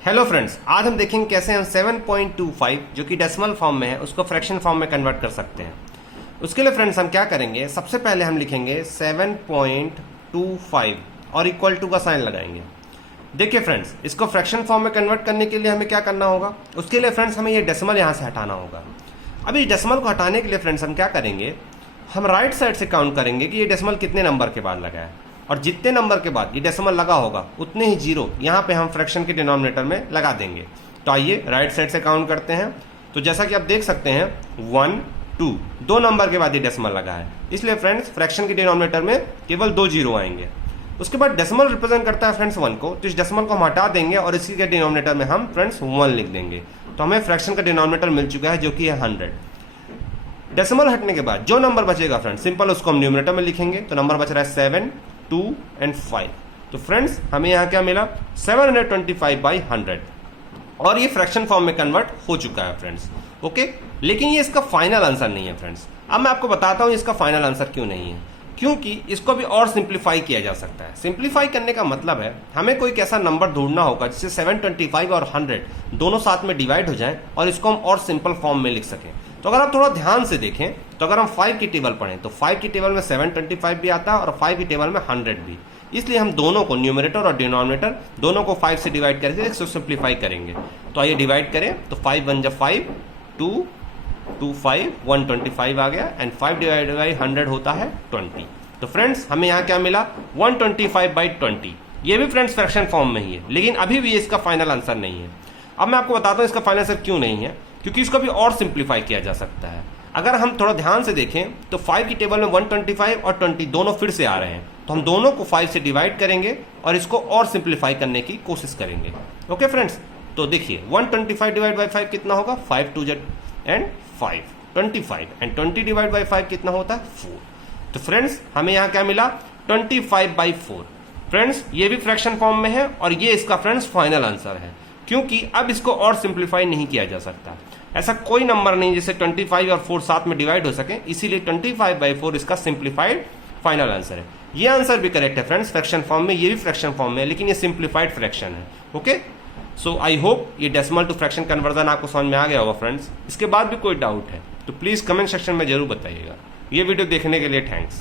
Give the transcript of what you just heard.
Hello friends, आज हम देखेंगे कैसे हम 7.25 जो कि डेसिमल फॉर्म में है उसको फ्रैक्शन फॉर्म में कन्वर्ट कर सकते हैं। उसके लिए फ्रेंड्स हम क्या करेंगे, सबसे पहले हम लिखेंगे 7.25 और इक्वल टू का साइन लगाएंगे। देखिए फ्रेंड्स, इसको फ्रैक्शन फॉर्म में कन्वर्ट करने के लिए हमें क्या करना होगा, उसके लिए फ्रेंड्स हमें ये डेसिमल यहाँ से हटाना होगा। अभी डेसिमल को हटाने के लिए फ्रेंड्स हम क्या करेंगे, हम राइट साइड से काउंट करेंगे कि ये डेसिमल कितने नंबर के बाद लगा है, और जितने नंबर के बाद ये डेसिमल लगा होगा उतने ही जीरो यहाँ पे हम फ्रैक्शन के डिनोमिनेटर में लगा देंगे। तो आइए राइट साइड से काउंट करते हैं। तो जैसा कि आप देख सकते हैं 1 2 दो नंबर के बाद ये डेसिमल लगा है, इसलिए फ्रेंड्स फ्रैक्शन के डिनोमिनेटर में केवल 2 जीरो आएंगे। उसके बाद डेसिमल रिप्रेजेंट करता है फ्रेंड्स 1 को, तो इस डेसिमल को हम हटा देंगे और इसी के डिनोमिनेटर में हम फ्रेंड्स 1 लिख देंगे। तो हमें फ्रैक्शन का डिनोमिनेटर मिल चुका है जो कि है 100। डेसिमल हटने के बाद जो नंबर बचेगा फ्रेंड्स सिंपल उसको हम न्यूमरेटर में लिखेंगे। तो नंबर बच रहा है 7 2 एंड 5। तो फ्रेंड्स हमें यहाँ क्या मिला, 725/100, और ये फ्रैक्शन फॉर्म में कन्वर्ट हो चुका है फ्रेंड्स। ओके, लेकिन ये इसका फाइनल आंसर नहीं है फ्रेंड्स। अब मैं आपको बताता हूँ इसका फाइनल आंसर क्यों नहीं है, क्योंकि इसको भी और सिंप्लीफाई किया जा सकता है। सिंप्लीफाई करने का मतलब है हमें कोई ऐसा नंबर ढूंढना होगा जिससे 725 और 100 दोनों साथ में डिवाइड हो जाएं और इसको हम और सिंपल फॉर्म में लिख सकें। तो अगर आप थोड़ा ध्यान से देखें तो अगर हम 5 की टेबल पढ़ें तो 5 की टेबल में 725 भी आता है और 5 की टेबल में 100 भी। इसलिए हम दोनों को न्यूमरेटर और डिनोमिनेटर दोनों को 5 से डिवाइड करके इसको सिंप्लीफाई करेंगे। तो आइए डिवाइड करें। तो 5 1 जा 5, 2 2 5 125 आ गया, एंड 5 डिवाइडेड बाई 100 होता है 20। तो फ्रेंड्स हमें यहाँ क्या मिला, 125/20। ये भी फ्रेंड्स फ्रैक्शन फॉर्म में ही है, लेकिन अभी भी इसका फाइनल आंसर नहीं है। अब मैं आपको बताता हूँ इसका फाइनल आंसर क्यों नहीं है, क्योंकि इसको भी और सिंप्लीफाई किया जा सकता है। अगर हम थोड़ा ध्यान से देखें तो 5 की टेबल में 125 और 20 दोनों फिर से आ रहे हैं, तो हम दोनों को 5 से डिवाइड करेंगे और इसको और सिंप्लीफाई करने की कोशिश करेंगे। ओके फ्रेंड्स, तो देखिए 125 डिवाइड बाई 5 कितना होगा, 5 2 एंड 5 25, एंड 20 डिवाइड बाई 5 कितना होता है 4। तो फ्रेंड्स हमें यहाँ क्या मिला, 25/4। फ्रेंड्स ये भी फ्रैक्शन फॉर्म में है और ये इसका फ्रेंड्स फाइनल आंसर है, क्योंकि अब इसको और सिंप्लीफाई नहीं किया जा सकता। ऐसा कोई नंबर नहीं जिससे 25 और 4 साथ में डिवाइड हो सके, इसीलिए 25/4 इसका सिंप्लीफाइड फाइनल आंसर है। ये आंसर भी करेक्ट है फ्रेंड्स, फ्रैक्शन फॉर्म में, ये भी फ्रैक्शन फॉर्म में है, लेकिन ये सिंप्लीफाइड फ्रैक्शन है। ओके, सो आई होप ये डेसिमल टू फ्रैक्शन कन्वर्जन आपको समझ में आ गया होगा फ्रेंड्स। इसके बाद भी कोई डाउट है तो प्लीज कमेंट सेक्शन में जरूर बताइएगा। ये वीडियो देखने के लिए थैंक्स।